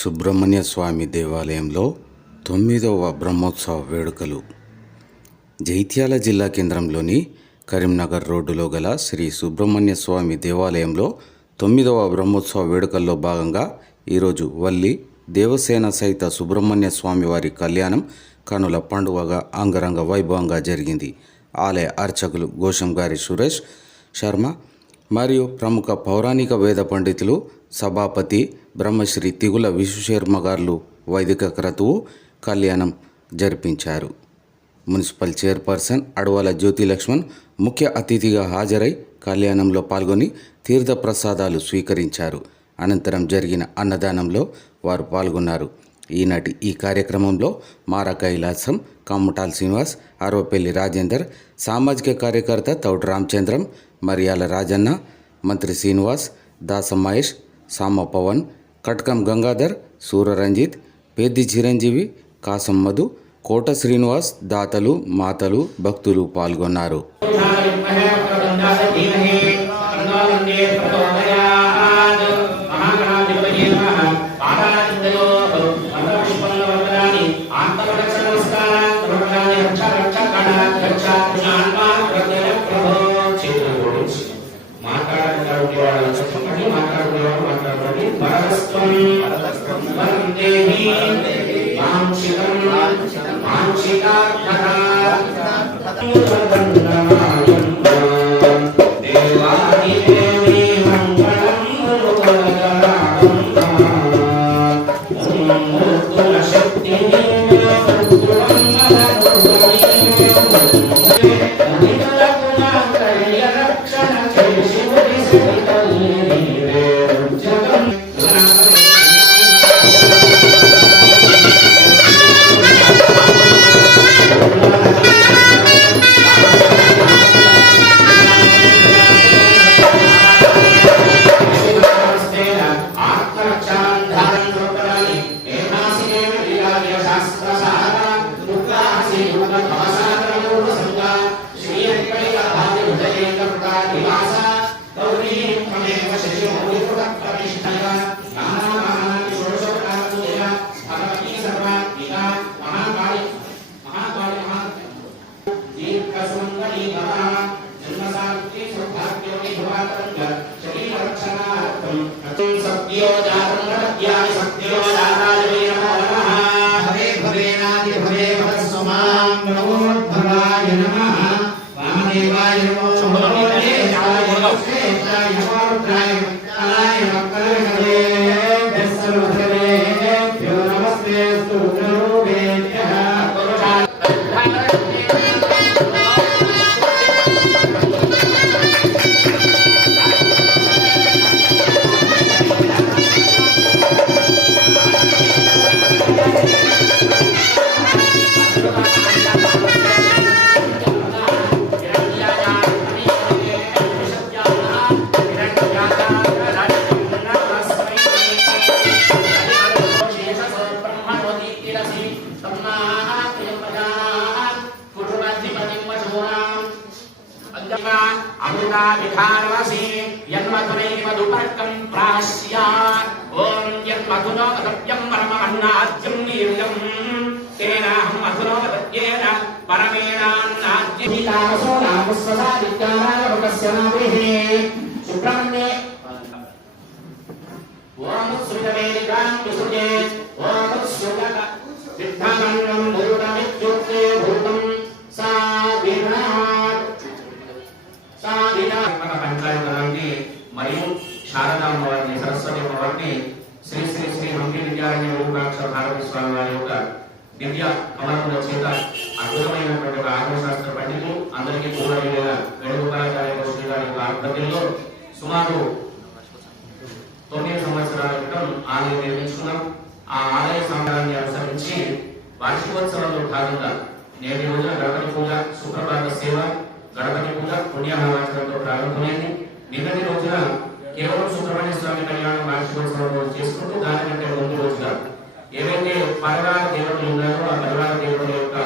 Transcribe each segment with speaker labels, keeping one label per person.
Speaker 1: సుబ్రహ్మణ్య స్వామి దేవాలయంలో తొమ్మిదవ బ్రహ్మోత్సవ వేడుకలు. జైత్యాల జిల్లా కేంద్రంలోని కరీంనగర్ రోడ్డులో గల శ్రీ సుబ్రహ్మణ్య స్వామి దేవాలయంలో తొమ్మిదవ బ్రహ్మోత్సవ వేడుకల్లో భాగంగా ఈరోజు వల్లి దేవసేన సహిత సుబ్రహ్మణ్య స్వామి వారి కళ్యాణం కనుల పండుగగా అంగరంగ వైభవంగా జరిగింది. ఆలయ అర్చకులు గోషం గారి సురేష్ శర్మ మరియు ప్రముఖ పౌరాణిక వేద పండితులు సభాపతి బ్రహ్మశ్రీ తిగుల విశ్వశర్మ గారు వైదిక క్రతువు కళ్యాణం జరిపించారు. మున్సిపల్ చైర్పర్సన్ అడవాల జ్యోతి లక్ష్మణ్ ముఖ్య అతిథిగా హాజరై కళ్యాణంలో పాల్గొని తీర్థ ప్రసాదాలు స్వీకరించారు. అనంతరం జరిగిన అన్నదానంలో వారు పాల్గొన్నారు. ఈనాటి ఈ కార్యక్రమంలో మార కైలాసం కమ్ముటాల్ శ్రీనివాస్ అరవపల్లి రాజేందర్ సామాజిక కార్యకర్త తౌడు రామచంద్రం మరియాల రాజన్న మంత్రి శ్రీనివాస్ దాస మహేష్ సామ పవన్ కట్కం గంగాధర్ సూర రంజిత్ పెద్ది చిరంజీవి కాసం మధు కోట శ్రీనివాస్ దాతలు మాతలు భక్తులు పాల్గొన్నారు.
Speaker 2: హరే மக்கள் యన్మధునైవదుపర్కం ప్రాశ్యా ఓం యన్మధునోగతవ్యం పరమన్నాద్యం నీర్యం తేనాహం మధునో మధునోగతవ్యేన పరమేణాన్నాద్యమితారసో నామస్వసాదిత్యానాయవకస్య నాభిః. సుబ్రహ్మణ్యే. ఓం సుజవేదికాం విసృజేత్ ఓం సుగత సిద్ధమన్నం కమలముల అద్భుతమైనటువంటి ఒక ఆగమశాస్త్ర పండితులు అందరికీ కూడా వేణుగోపాలాచార్య శ్రీ గారి యొక్క ఆధ్వర్యంలో సుమారు తొమ్మిది సంవత్సరాల క్రితం ఆలయం నిర్మించుకున్నాం. ఆ ఆలయ సాంప్రదాయాన్ని అనుసరించి వార్షికోత్సవంలో భాగంగా నేటి రోజున గణపతి పూజ సుప్రభాత సేవ గణపతి పూజ పుణ్యహావాచనంతో ప్రారంభమైంది. నిన్నటి రోజున కేవలం సుబ్రహ్మణ్య స్వామి కళ్యాణం వార్షికోత్సవంలో చేసుకుంటూ దానికంటే ముందు రోజుగా ఏవైతే పరివార దేవుడు ఉన్నారో ఆ పరివార దేవుడు యొక్క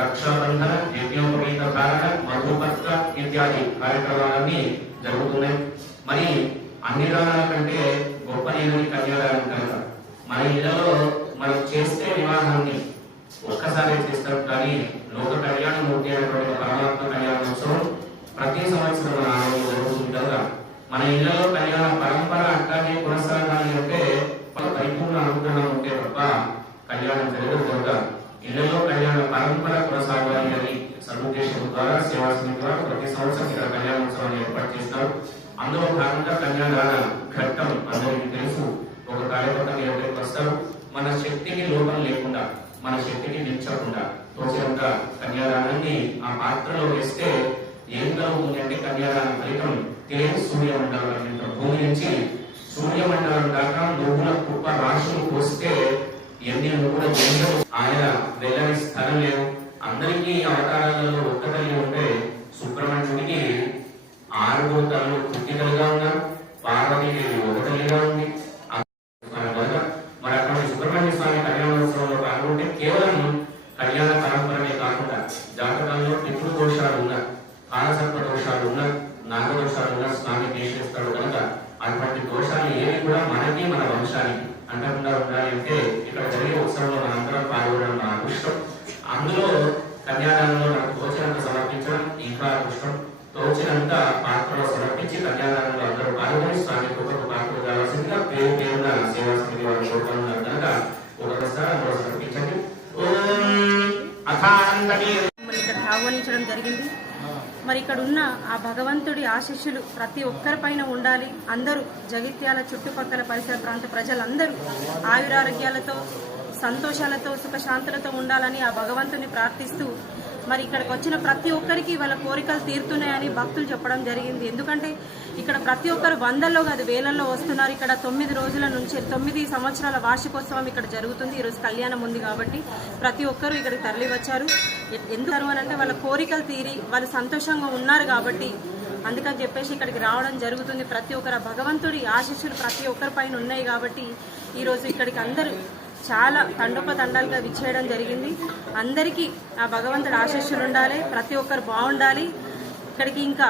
Speaker 2: రక్షాబంధన యజ్ఞోపవీత ధారణ మధుపత్ర ఇత్యాది కార్యక్రమాలన్నీ జరుగుతున్నాయి. మరి అన్ని దానాల కంటే గొప్ప నేనని కన్యాదానం కనుక మన ఇళ్ళలో మనం చేస్తే వివాహాన్ని ఒక్కసారి చేస్తాం. కానీ లోక కళ్యాణ మూర్తి అయినటువంటి పరమాత్మ కళ్యాణోత్సవం ప్రతి సంవత్సరం మన ఆలయంలో జరుగుతుంది కదా. మన ఇళ్ళలో కళ్యాణ పరంపర అట్లాగే పునఃసాగాలి అంటే పరిపూర్ణ అనుగ్రహం ఉంటే తప్ప కళ్యాణం జరగదు కనుక ఇళ్ళలో కళ్యాణ పరంపర కొనసాగాలి అని సదుద్దేశం ద్వారా సేవా సమితి ద్వారా ప్రతి సంవత్సరం ఇక్కడ కళ్యాణోత్సవాన్ని ఏర్పాటు చేస్తారు అందులో భాగంగా కళ్యాణ ఘట్టం అందరికీ తెలుసు ఒక కార్యకర్త మీ దగ్గరికి వస్తారు మన శక్తికి లోపం లేకుండా మన శక్తికి మించకుండా తోచినంత కన్యాదానాన్ని ఆ పాత్రలో వేస్తే ఏం కలుగుతుంది అంటే కన్యాదాన ఫలితం తెలియదు సూర్యమండలం అంటారు. భూమి నుంచి సూర్యమండలం దాకా నువ్వుల కుప్ప రాశులు పోస్తే ఎన్ని నువ్వుల గింజలు ఆయన వెళ్ళని స్థలం లేవు అందరికీ అవతారాలలో ఒక్క తల్లి ఉంటే సుబ్రహ్మణ్యుడికి ఆరుగురు తల్లు కన్యాదానంలో నాకు తోచినంత సమర్పించడం ఇంకా అదృష్టం తోచినంత పాత్రలో సమర్పించి కన్యాదానంలో అందరూ పాల్గొని స్వామి కృపకు పాత్రలు కావాల్సిందిగా పేరు పేరున సేవా సమితి వారు కోరుతున్నారు కనుక ఒక ప్రస్తావన అందులో సమర్పించండి. ఓం
Speaker 3: ఆహ్వానించడం జరిగింది. మరి ఇక్కడ ఉన్న ఆ భగవంతుడి ఆశీస్సులు ప్రతి ఒక్కరిపైన ఉండాలి. అందరూ జగిత్యాల చుట్టుపక్కల పరిసర ప్రాంత ప్రజలందరూ ఆయురారోగ్యాలతో సంతోషాలతో సుఖశాంతులతో ఉండాలని ఆ భగవంతుని ప్రార్థిస్తూ మరి ఇక్కడికి వచ్చిన ప్రతి ఒక్కరికి వాళ్ళ కోరికలు తీరుతున్నాయని భక్తులు చెప్పడం జరిగింది. ఎందుకంటే ఇక్కడ ప్రతి ఒక్కరు వందల్లో కాదు వేలల్లో వస్తున్నారు. ఇక్కడ తొమ్మిది రోజుల నుంచి తొమ్మిది సంవత్సరాల వార్షికోత్సవం ఇక్కడ జరుగుతుంది. ఈరోజు కళ్యాణం ఉంది కాబట్టి ప్రతి ఒక్కరూ ఇక్కడికి తరలి వచ్చారు ఎందుకు అని అంటే వాళ్ళ కోరికలు తీరి వాళ్ళు సంతోషంగా ఉన్నారు కాబట్టి అందుకని చెప్పేసి ఇక్కడికి రావడం జరుగుతుంది. ప్రతి ఒక్కరు భగవంతుడి ఆశీస్సులు ప్రతి ఒక్కరి పైన ఉన్నాయి కాబట్టి ఈరోజు ఇక్కడికి అందరూ చాలా తండోపతండాలుగా విచ్చేయడం జరిగింది. అందరికీ ఆ భగవంతుడు ఆశీస్సులు ఉండాలి ప్రతి ఒక్కరు బాగుండాలి. ఇక్కడికి ఇంకా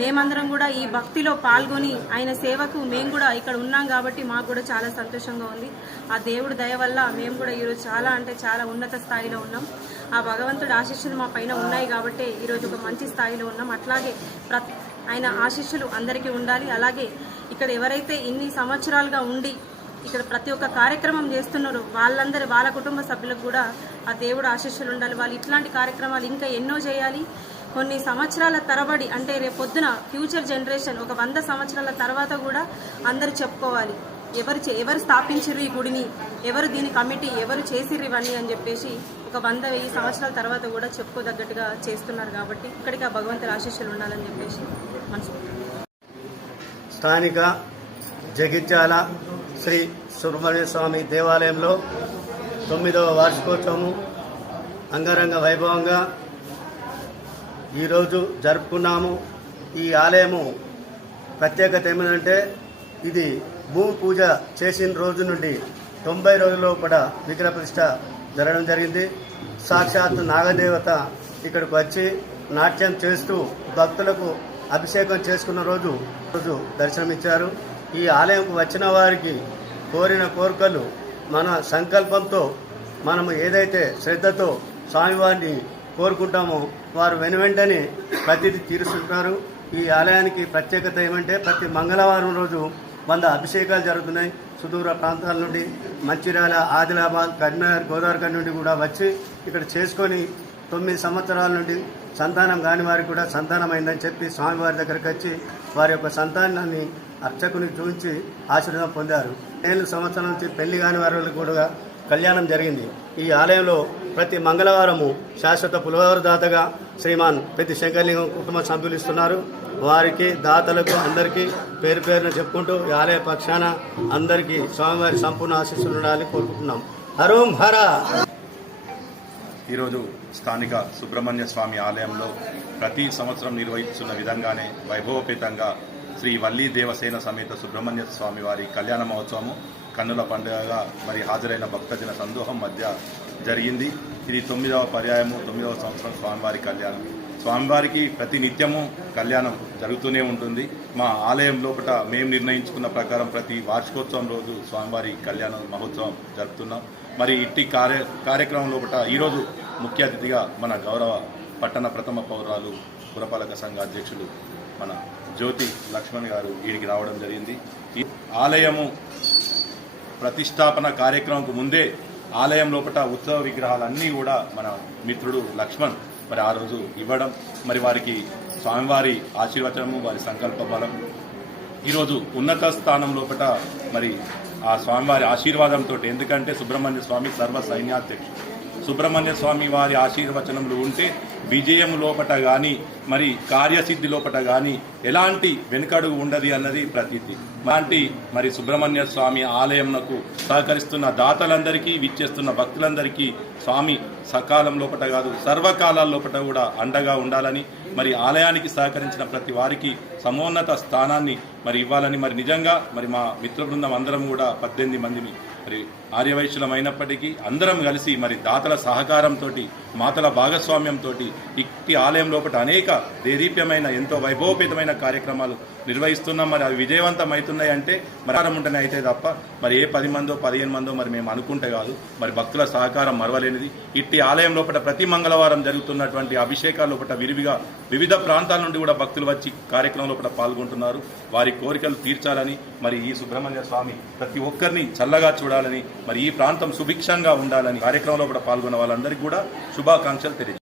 Speaker 3: మేమందరం కూడా ఈ భక్తిలో పాల్గొని ఆయన సేవకు మేము కూడా ఇక్కడ ఉన్నాం కాబట్టి మాకు కూడా చాలా సంతోషంగా ఉంది. ఆ దేవుడి దయ వల్ల మేము కూడా ఈరోజు చాలా అంటే చాలా ఉన్నత స్థాయిలో ఉన్నాం. ఆ భగవంతుడి ఆశీస్సులు మా పైన ఉన్నాయి కాబట్టి ఈరోజు ఒక మంచి స్థాయిలో ఉన్నాం. అట్లాగే ప్రతి ఆయన ఆశీస్సులు అందరికీ ఉండాలి. అలాగే ఇక్కడ ఎవరైతే ఇన్ని సంవత్సరాలుగా ఉండి ఇక్కడ ప్రతి ఒక్క కార్యక్రమం చేస్తున్నారు. వాళ్ళందరూ వాళ్ళ కుటుంబ సభ్యులకు కూడా ఆ దేవుడు ఆశీస్సులు ఉండాలి. వాళ్ళు ఇట్లాంటి కార్యక్రమాలు ఇంకా ఎన్నో చేయాలి. కొన్ని సంవత్సరాల తరబడి అంటే రేపు పొద్దున ఫ్యూచర్ జనరేషన్ ఒక వంద సంవత్సరాల తర్వాత కూడా అందరూ చెప్పుకోవాలి. ఎవరు చే- ఎవరు స్థాపించరు ఈ గుడిని? ఎవరు దీని కమిటీ? ఎవరు చేసిర్రు ఇవన్నీ అని చెప్పేసి ఒక వంద వెయ్యి సంవత్సరాల తర్వాత కూడా చెప్పుకోదగ్గట్టుగా చేస్తున్నారు కాబట్టి ఇక్కడికి ఆ భగవంతుడి ఆశీస్సులు ఉండాలని చెప్పేసి మనసు.
Speaker 4: స్థానిక జగిత్యాల శ్రీ సుబ్రహ్మణ్య స్వామి దేవాలయంలో తొమ్మిదవ వార్షికోత్సవము అంగరంగ వైభవంగా ఈరోజు జరుపుకున్నాము. ఈ ఆలయము ప్రత్యేకత ఏమిటంటే ఇది భూమి పూజ చేసిన రోజు నుండి తొంభై రోజుల్లో కూడా విగ్రహ ప్రతిష్ట జరగడం జరిగింది. సాక్షాత్ నాగదేవత ఇక్కడికి వచ్చి నాట్యం చేస్తూ భక్తులకు అభిషేకం చేసుకున్న రోజు రోజు దర్శనమిచ్చారు. ఈ ఆలయంకు వచ్చిన వారికి కోరిన కోరికలు మన సంకల్పంతో మనము ఏదైతే శ్రద్ధతో స్వామివారిని కోరుకుంటామో వారు వెను వెంటనే ప్రతిదీ తీరుస్తుంటారు. ఈ ఆలయానికి ప్రత్యేకత ఏమంటే ప్రతి మంగళవారం రోజు వంద అభిషేకాలు జరుగుతున్నాయి. సుదూర ప్రాంతాల నుండి మంచిర్యాల ఆదిలాబాద్ కరీంనగర్ గోదావరి నుండి కూడా వచ్చి ఇక్కడ చేసుకొని తొమ్మిది సంవత్సరాల నుండి సంతానం కాని వారికి కూడా సంతానం చెప్పి స్వామివారి దగ్గరికి వచ్చి వారి యొక్క సంతానాన్ని అర్చకుని చూపించి ఆశీర్వాదం పొందారు. ఏళ్ళు సంవత్సరం నుంచి పెళ్ళి కాని వారికి కూడా కళ్యాణం జరిగింది. ఈ ఆలయంలో ప్రతి మంగళవారము శాశ్వత పులివరదాతగా శ్రీమాన్ పెద్ది శంకర్లింగం కుటుంబ సభ్యులు ఇస్తున్నారు. వారికి దాతలకు అందరికీ పేరు పేరున చెప్పుకుంటూ ఈ ఆలయ పక్షాన అందరికీ స్వామివారి సంపూర్ణ ఆశీస్సులు ఉండాలని కోరుకుంటున్నాం. హరోం హర!
Speaker 5: ఈరోజు స్థానిక సుబ్రహ్మణ్య స్వామి ఆలయంలో ప్రతి సంవత్సరం నిర్వహిస్తున్న విధంగానే వైభవపేతంగా శ్రీ వల్లీ దేవసేన సమేత సుబ్రహ్మణ్య స్వామి వారి కళ్యాణ మహోత్సవము కన్నుల పండుగగా మరి హాజరైన భక్తజన సందోహం మధ్య జరిగింది. ఇది తొమ్మిదవ పర్యాయము తొమ్మిదవ సంవత్సరం స్వామివారి కళ్యాణం. స్వామివారికి ప్రతి నిత్యము కళ్యాణం జరుగుతూనే ఉంటుంది. మా ఆలయం లోపల మేము నిర్ణయించుకున్న ప్రకారం ప్రతి వార్షికోత్సవం రోజు స్వామివారి కళ్యాణ మహోత్సవం జరుపుతున్నాం. మరి ఇట్టి కార్య కార్యక్రమం లోపల ఈరోజు ముఖ్య అతిథిగా మన గౌరవ పట్టణ ప్రథమ పౌరాలు పురపాలక సంఘ అధ్యక్షులు మన జ్యోతి లక్ష్మణ్ గారు వీడికి రావడం జరిగింది. ఈ ఆలయము ప్రతిష్టాపన కార్యక్రమంకు ముందే ఆలయం లోపల ఉత్సవ విగ్రహాలన్నీ కూడా మన మిత్రుడు లక్ష్మణ్ మరి ఆ రోజు ఇవ్వడం మరి వారికి స్వామివారి ఆశీర్వచనము వారి సంకల్ప బలం. ఈరోజు ఉన్నత స్థానం లోపల మరి ఆ స్వామివారి ఆశీర్వాదంతో ఎందుకంటే సుబ్రహ్మణ్య స్వామి సర్వ సైన్యాధ్యక్షుడు. సుబ్రహ్మణ్య స్వామి వారి ఆశీర్వచనములు ఉంటే విజయం లోపట కానీ మరి కార్యసిద్ధి లోపట కానీ ఎలాంటి వెనుకడుగు ఉండదు అన్నది ప్రతీతి. అలాంటి మరి సుబ్రహ్మణ్య స్వామి ఆలయంకు సహకరిస్తున్న దాతలందరికీ విచ్చేస్తున్న భక్తులందరికీ స్వామి సకాలం లోపట కాదు సర్వకాలాల లోపట కూడా అండగా ఉండాలని మరి ఆలయానికి సహకరించిన ప్రతి వారికి సమోన్నత స్థానాన్ని మరి ఇవ్వాలని మరి నిజంగా మరి మా మిత్ర బృందం అందరం కూడా పద్దెనిమిది మందిని మరి ఆర్యవైశ్యులమైనప్పటికీ అందరం కలిసి మరి దాతల సహకారంతో మాతల భాగస్వామ్యంతో ఇట్టి ఆలయం లోపల అనేక దేదీప్యమైన ఎంతో వైభవపేతమైన కార్యక్రమాలు నిర్వహిస్తున్నాం. మరి అవి విజయవంతం అవుతున్నాయి అంటే మరారం ఉంటేనే అయితే తప్ప మరి ఏ పది మందో పదిహేను మందో మరి మేము అనుకుంటే కాదు. మరి భక్తుల సహకారం మరవలేనిది. ఇట్టి ఆలయం లోపల ప్రతి మంగళవారం జరుగుతున్నటువంటి అభిషేకాల లోపల విరివిగా వివిధ ప్రాంతాల నుండి కూడా భక్తులు వచ్చి కార్యక్రమం లోపల పాల్గొంటున్నారు. వారి కోరికలు తీర్చాలని మరి ఈ సుబ్రహ్మణ్య స్వామి ప్రతి ఒక్కరిని చల్లగా చూడాలని మరి ఈ ప్రాంతం సుభిక్షంగా ఉండాలని కార్యక్రమంలో కూడా పాల్గొన్న వాళ్ళందరికీ కూడా శుభాకాంక్షలు తెలియజేస్తారు